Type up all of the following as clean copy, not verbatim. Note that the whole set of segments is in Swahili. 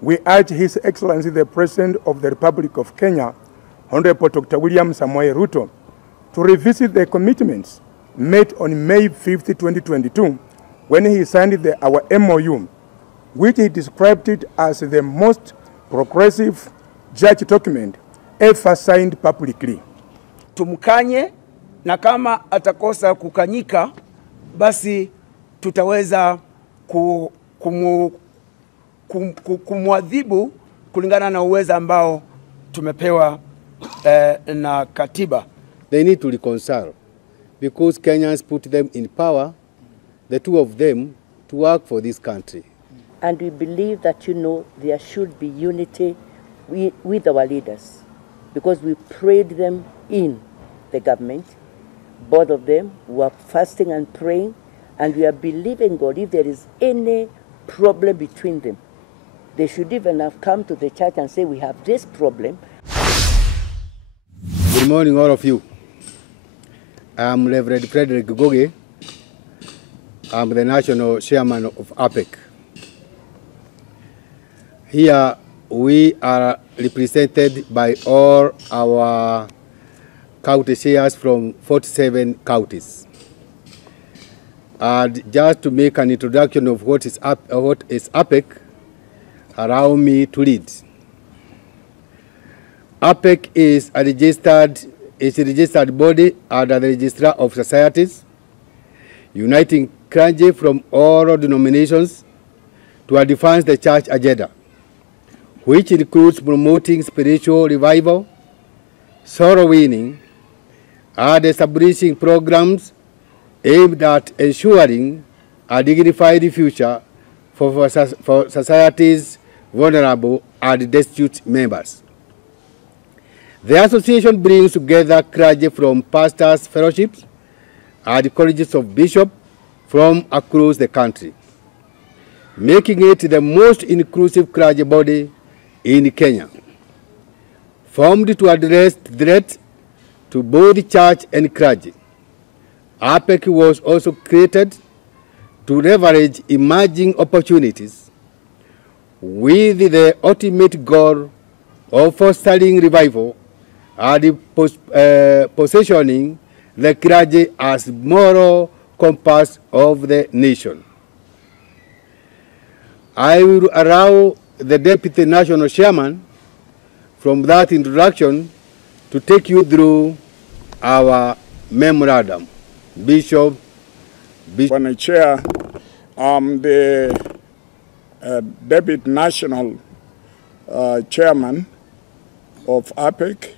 we urge His Excellency the President of the Republic of Kenya, Honorable Dr. William Samoei Ruto, to revisit the commitments made on May 5, 2022, when he signed our MOU, which he described it as the most progressive judge document ever signed publicly. Tumkanye, na kama atakosa kukanyika, basi tutaweza kumwadhibu kulingana na uwezo ambao tumepewa na katiba. They need to reconcile because Kenyans put them in power, the two of them, to work for this country. And we believe that, there should be unity with our leaders, because we prayed them in the government. Both of them were fasting and praying, and we are believing God, if there is any problem between them, they should even have come to the church and say, we have this problem. Good morning, all of you. I'm Reverend Frederick Goge. I'm the National Chairman of APEC. Here we are represented by all our county chairs from 47 counties. And just to make an introduction of what is APEC, allow me to read. APEC is a registered body under the Registrar of Societies, uniting clergy from all denominations to advance the church agenda, which includes promoting spiritual revival, soul winning, and establishing programs aimed at ensuring a dignified future for society's vulnerable and destitute members. The association brings together clergy from pastors' fellowships and colleges of bishops from across the country, making it the most inclusive clergy body in Kenya. Formed to address threats to both church and clergy, APEC was also created to leverage emerging opportunities with the ultimate goal of fostering revival and positioning the clergy as moral compass of the nation. I will allow the Deputy National Chairman from that introduction to take you through our memorandum. Bishop. When I chair, I'm the Deputy National Chairman of APEC,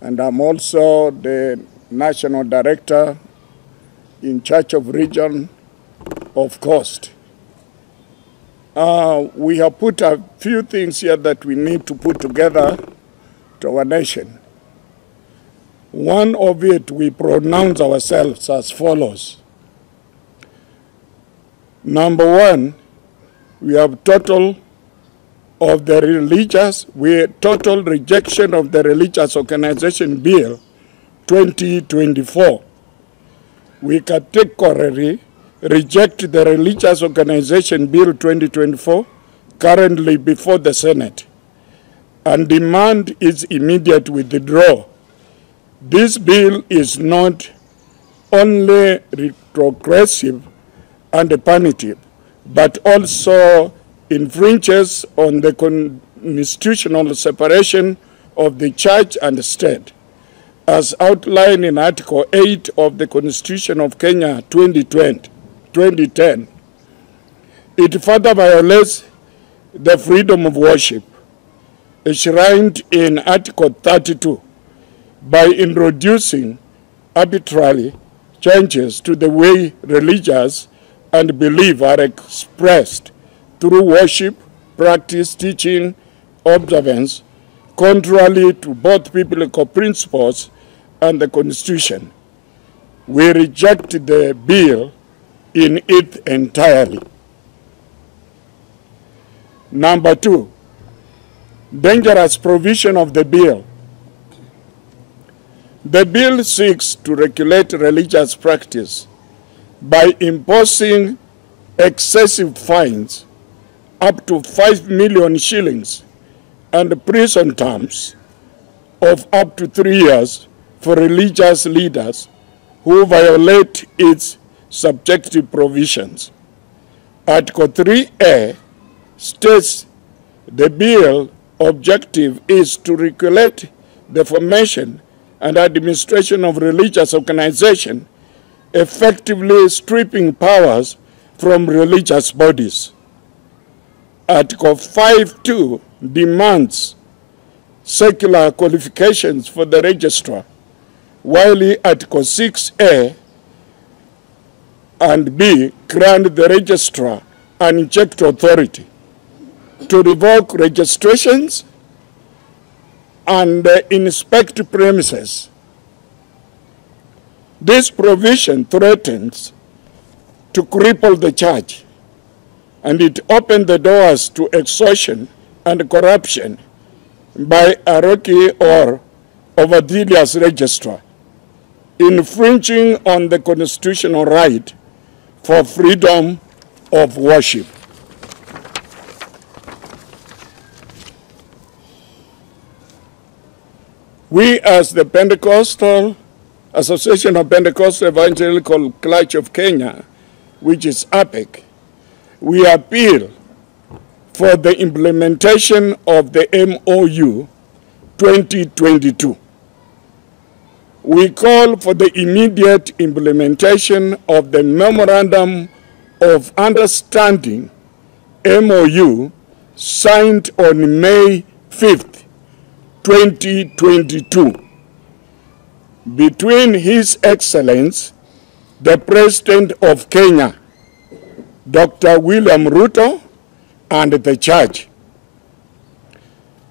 and I'm also the National Director in charge of Region of Coast. We have put a few things here that we need to put together to our nation. One of it, we pronounce ourselves as follows. Number one, we have total rejection of the Religious Organization Bill 2024. We categorically reject the Religious Organization Bill 2024 currently before the Senate and demand its immediate withdrawal. This bill is not only retrogressive and punitive, but also infringes on the constitutional separation of the church and state, as outlined in Article 8 of the Constitution of Kenya 2010. It further violates the freedom of worship, enshrined in Article 32, by introducing arbitrary changes to the way religious and belief are expressed through worship, practice, teaching, observance, contrary to both biblical principles and the Constitution. We reject the bill in it entirely. Number two, dangerous provision of the bill. The bill seeks to regulate religious practice by imposing excessive fines up to 5 million shillings and prison terms of up to 3 years for religious leaders who violate its subjective provisions. Article 3A states the bill objective is to regulate the formation and administration of religious organizations, effectively stripping powers from religious bodies. Article 5.2 demands secular qualifications for the registrar, while Article 6A and B grant the registrar unchecked authority to revoke registrations and inspect premises. This provision threatens to cripple the church, and it opened the doors to extortion and corruption by a rocky or overzealous registrar, infringing on the constitutional right for freedom of worship. We, as the Pentecostal Association of Pentecostal Evangelical Clergy of Kenya, which is APEC, we appeal for the implementation of the MOU 2022. We call for the immediate implementation of the Memorandum of Understanding, MOU, signed on May 5th, 2022, between His Excellency, the President of Kenya, Dr. William Ruto, and the Church.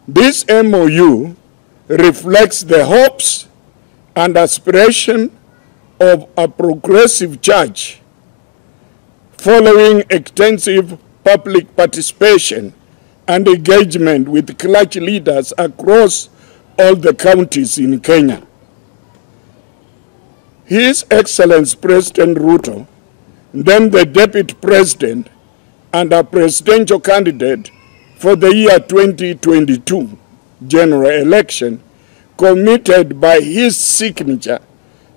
This MOU reflects the hopes and aspiration of a progressive church following extensive public participation and engagement with clergy leaders across all the counties in Kenya. His Excellency President Ruto, then the Deputy President and a presidential candidate for the year 2022 general election, committed by his signature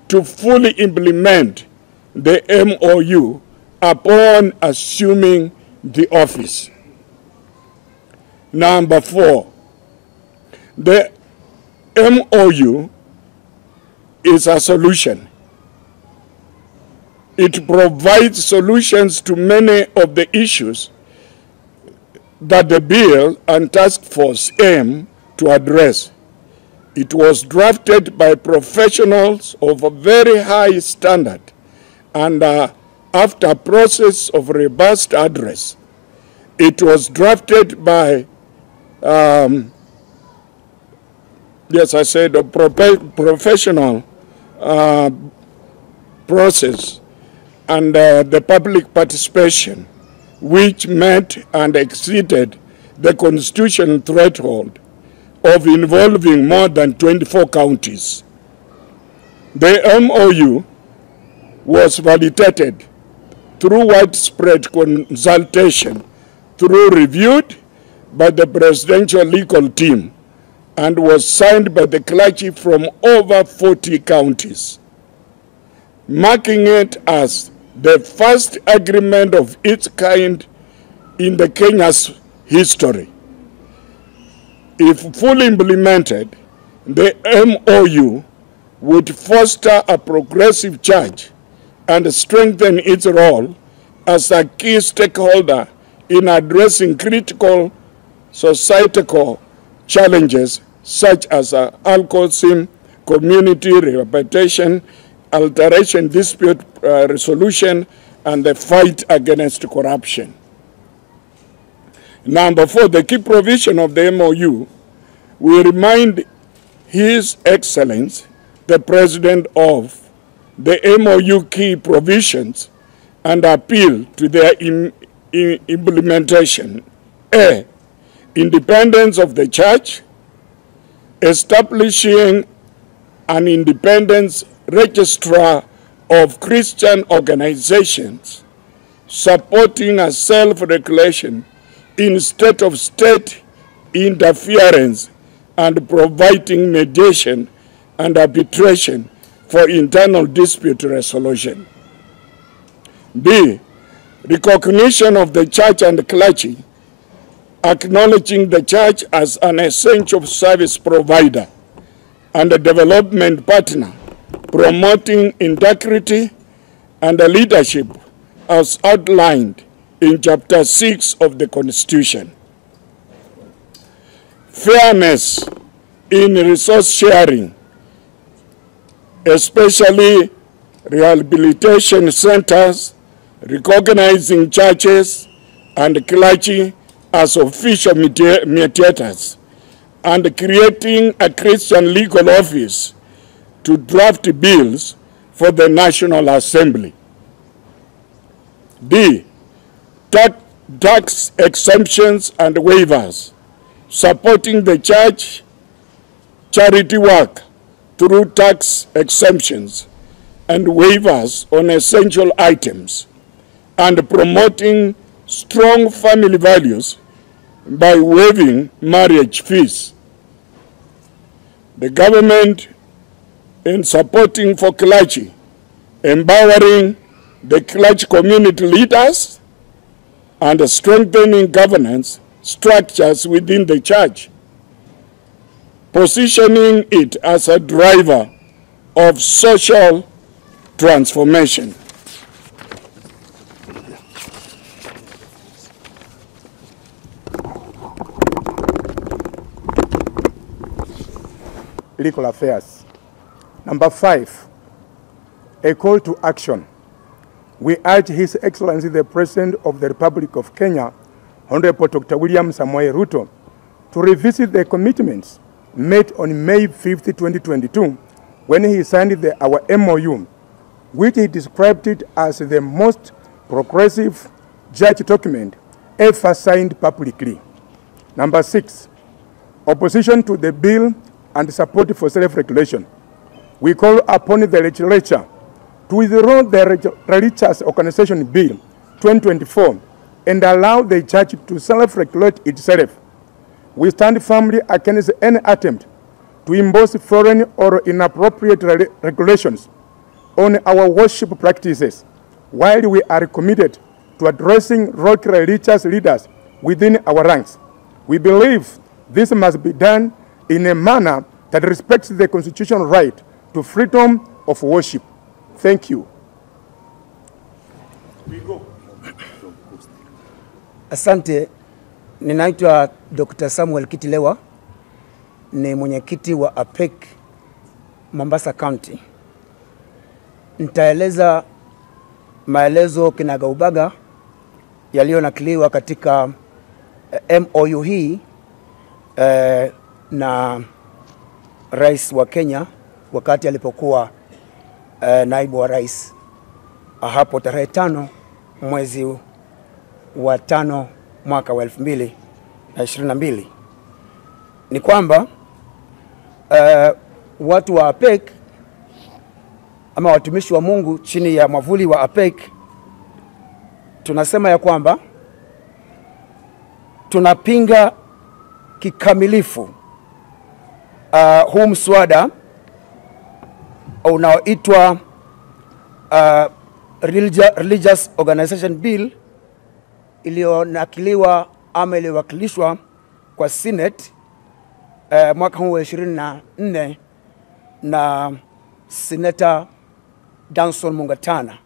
to fully implement the MOU upon assuming the office. Number 4, the MOU is a solution. It provides solutions to many of the issues that the bill and task force aim to address. It was drafted by professionals of a very high standard, and after a process of robust address, it was drafted by, yes, I said a professional process, and the public participation, which met and exceeded the constitutional threshold of involving more than 24 counties. The MOU was validated through widespread consultation, through reviewed by the presidential legal team, and was signed by the clergy from over 40 counties, marking it as the first agreement of its kind in the Kenya's history. If fully implemented, the MOU would foster a progressive church and strengthen its role as a key stakeholder in addressing critical societal challenges such as alcoholism, community rehabilitation, alteration dispute resolution, and the fight against corruption. Number 4, the key provision of the MOU will remind His Excellency, the President, of the MOU key provisions and appeal to their implementation. A, independence of the church, establishing an independent registrar of Christian organizations, supporting a self-regulation instead of state interference and providing mediation and arbitration for internal dispute resolution. B, recognition of the church and clergy, acknowledging the church as an essential service provider and a development partner, promoting integrity and leadership as outlined in Chapter 6 of the Constitution. Fairness in resource sharing, especially rehabilitation centers, recognizing churches and clergy as official mediators, and creating a Christian legal office to draft bills for the National Assembly. D, tax exemptions and waivers, supporting the church charity work through tax exemptions and waivers on essential items, and promoting strong family values by waiving marriage fees. The government in supporting for clergy, empowering the clergy community leaders, and strengthening governance structures within the church, positioning it as a driver of social transformation. Legal affairs. Number 5, a call to action. We urge His Excellency the President of the Republic of Kenya, Honorable Dr. William Samoei Ruto, to revisit the commitments made on May 5, 2022, when he signed our MOU, which he described it as the most progressive judge document ever signed publicly. Number 6, opposition to the bill and support for self-regulation. We call upon the legislature to withdraw the Religious Organization Bill 2024 and allow the church to self-regulate itself. We stand firmly against any attempt to impose foreign or inappropriate regulations on our worship practices, while we are committed to addressing local religious leaders within our ranks. We believe this must be done in a manner that respects the constitutional right to freedom of worship. Thank you. Asante, ninaitwa Dr. Samuel Kitilewa, ni mwenyekiti wa APEC Mombasa County. Nitaeleza maelezo kinagaubaga yaliyonakiliwa katika MOU hii na Rais wa Kenya wakati alipokuwa naibu wa rais hapo tarehe 5 mwezi wa 5 mwaka wa 2022. Ni kwamba watu wa APEC ama watumishi wa Mungu chini ya mwavuli wa APEC tunasema ya kwamba tunapinga kikamilifu huu mswada unaoitwa Religious Organization Bill iliyonakiliwa ama iliyowakilishwa kwa Senate mwaka huu wa 24 na Senator Danson Mungatana.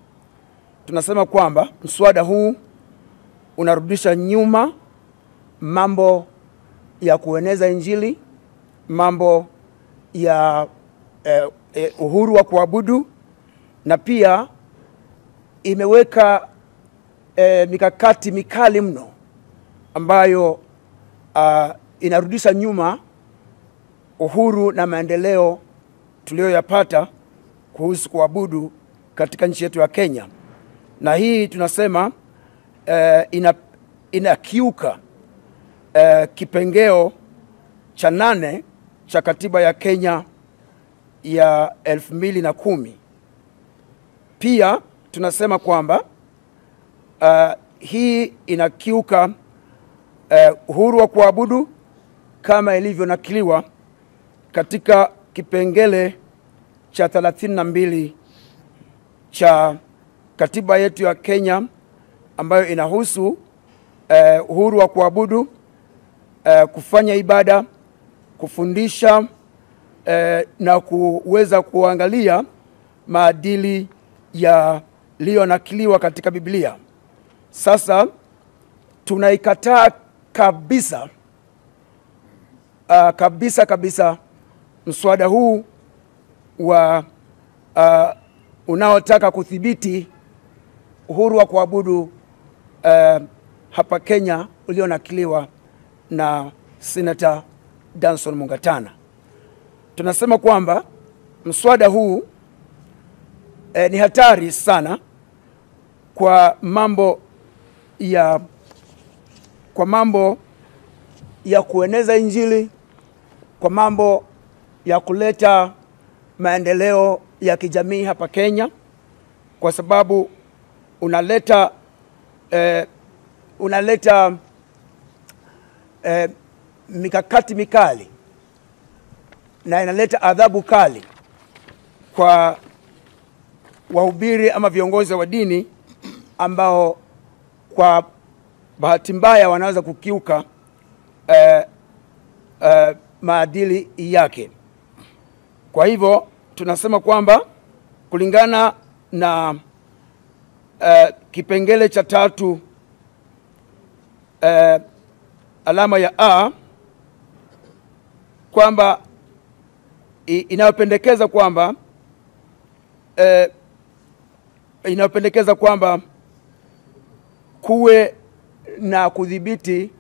Tunasema kwamba mswada huu unarudisha nyuma mambo ya kueneza Injili, mambo ya uhuru wa kuabudu, na pia imeweka mikakati mikali mno ambayo inarudisha nyuma uhuru na maendeleo tuliyoyapata kuhusu kuabudu katika nchi yetu ya Kenya. Na hii tunasema inakiuka kipengeo cha 8 cha katiba ya Kenya ya 2010. Pia tunasema kwamba hii inakiuka uhuru wa kuabudu kama ilivyonakiliwa katika kipengele cha 32 cha katiba yetu ya Kenya, ambayo inahusu uhuru wa kuabudu, kufanya ibada, kufundisha na kuweza kuangalia maadili yaliyonakiliwa katika Biblia. Sasa tunaikataa kabisa kabisa mswada huu wa unaotaka kudhibiti uhuru wa kuabudu hapa Kenya, ulionakiliwa na Senator Danson Mungatana. Tunasema kwamba mswada huu ni hatari sana kwa mambo ya kueneza Injili, kwa mambo ya kuleta maendeleo ya kijamii hapa Kenya, kwa sababu unaleta mikakati mikali na inaleta adhabu kali kwa wahubiri ama viongozi wa dini ambao kwa bahati mbaya wanaweza kukiuka maadili yake. Kwa hivyo tunasema kwamba kulingana na kipengele cha 3 alama ya A, kwamba inayopendekeza kwamba kuwe na kudhibiti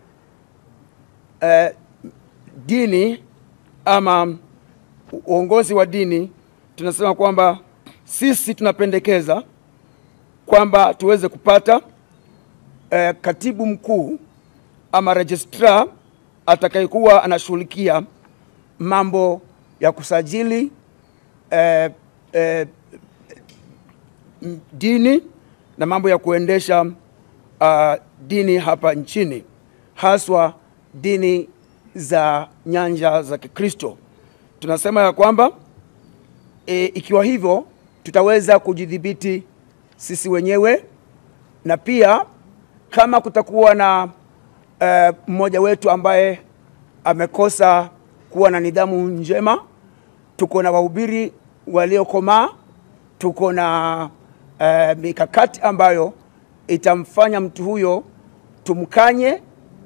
dini ama uongozi wa dini. Tunasema kwamba sisi tunapendekeza kwamba tuweze kupata katibu mkuu ama registrar atakayekuwa anashughulikia mambo ya kusajili dini na mambo ya kuendesha dini hapa nchini, haswa dini za nyanja za Kikristo. Tunasema ya kwamba ikiwa hivyo tutaweza kujidhibiti sisi wenyewe, na pia kama kutakuwa na mmoja wetu ambaye amekosa kuwa na nidhamu njema, tuko na wahubiri waliokomaa, tuko na mikakati ambayo itamfanya mtu huyo tumkanye,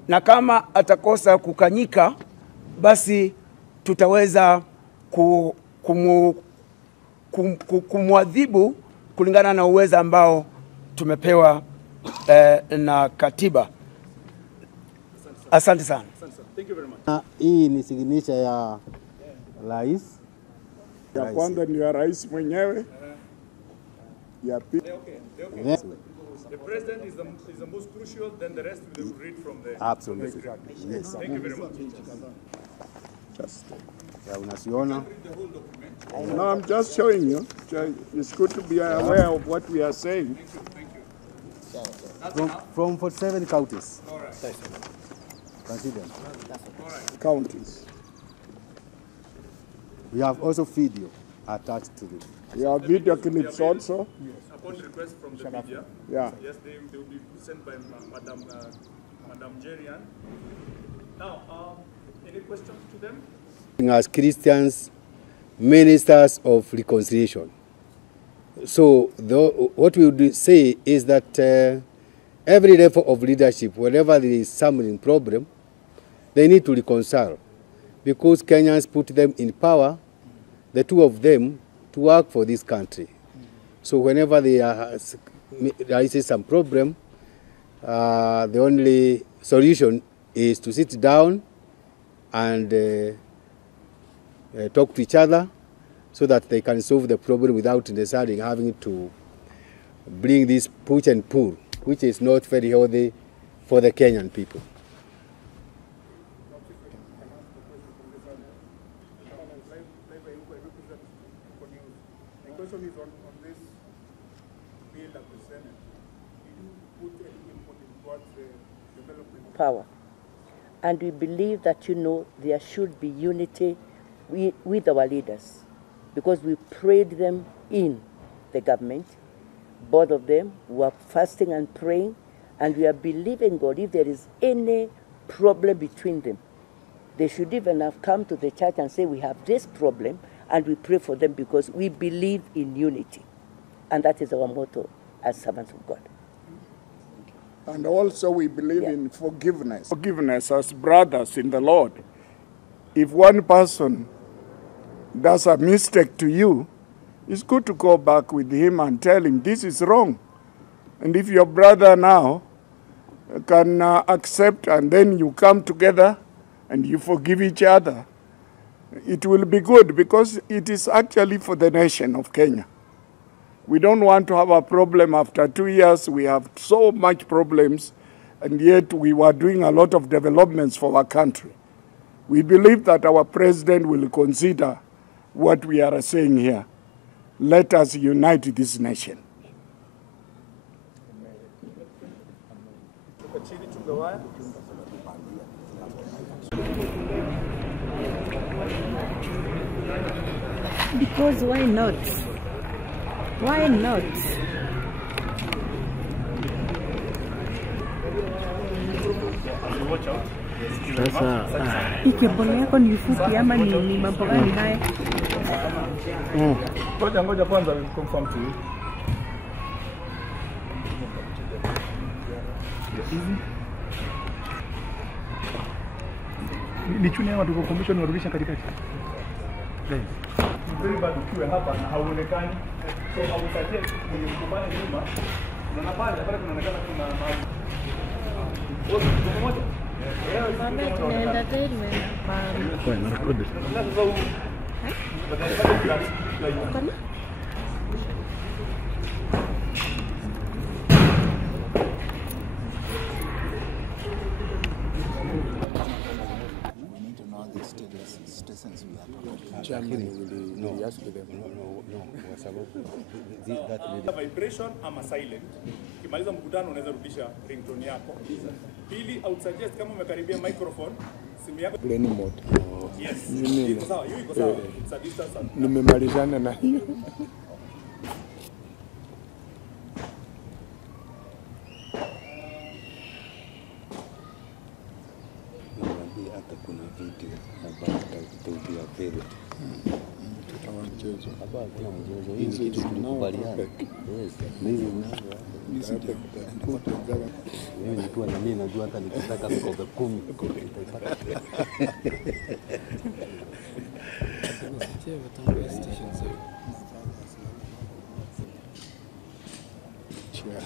na kama atakosa kukanyika, basi tutaweza kumwadhibu kulingana na uwezo ambao tumepewa na katiba. Asante sana. Hii ni signature ya rais. Ya kwanza ni ya rais mwenyewe. Ya pili. Yes. The president is the most crucial, then the rest we will read from there. Absolutely. Yes. Thank you very much. Ya unasiona. No, I'm just showing you. It's good to be aware of what we are saying. From 47 counties. All right. Consider. Counties. We have also video attached to it. We have video clips also. Upon request from the media, Yeah. yes, they will be sent by Madam Jerian. Now, any questions to them? As Christians, ministers of reconciliation. So what we would say is that every level of leadership, wherever there is some problem, they need to reconcile, because Kenyans put them in power, the two of them, to work for this country. So whenever there is some problem, the only solution is to sit down and talk to each other so that they can solve the problem without necessarily having to bring this push and pull, which is not very healthy for the Kenyan people. The question is on this bill at the Senate. Did you put any input in towards the development? Power. And we believe that, there should be unity with our leaders, because we prayed them in the government. Both of them were fasting and praying, and we are believing God, if there is any problem between them, they should even have come to the church and say, we have this problem, and we pray for them, because we believe in unity. And that is our motto as servants of God. And also we believe in forgiveness. Forgiveness as brothers in the Lord. If one person does a mistake to you, it's good to go back with him and tell him this is wrong. And if your brother now can accept, and then you come together and you forgive each other, it will be good, because it is actually for the nation of Kenya. We don't want to have a problem after 2 years. We have so much problems, and yet we were doing a lot of developments for our country. We believe that our president will consider what we are saying here. Let us unite this nation. Because why not? Why not? Ikebole yako ni fupi ama ni mambo gani haya? Ngoja kwanza confirm to you. Ni chuni ya watu kukumbusha ni warudisha katikati. Very bad ukiwe hapa na hauonekani. So I would suggest ukubane nyuma. Unaona pale kunaonekana kuna mahali. Wote pamoja. Baba tunaenda tena. Kwa na record. Kana? Vibration ama silent. Ukimaliza mkutano unaweza rudisha ringtone yako. Pili, I would suggest kama umekaribia microphone, simu yako Plane mode. yes. Iko sawa, hiyo iko sawa. It's a distance. Nimemalizana na hiyo. Hata kuna video ambayo tutarudia mbele. Hapa kuna mchezo. Hii kitu tulikubaliana. Yes. Mimi nikiwa na mimi najua hata nikitaka vikombe 10 nitaipata. Sure.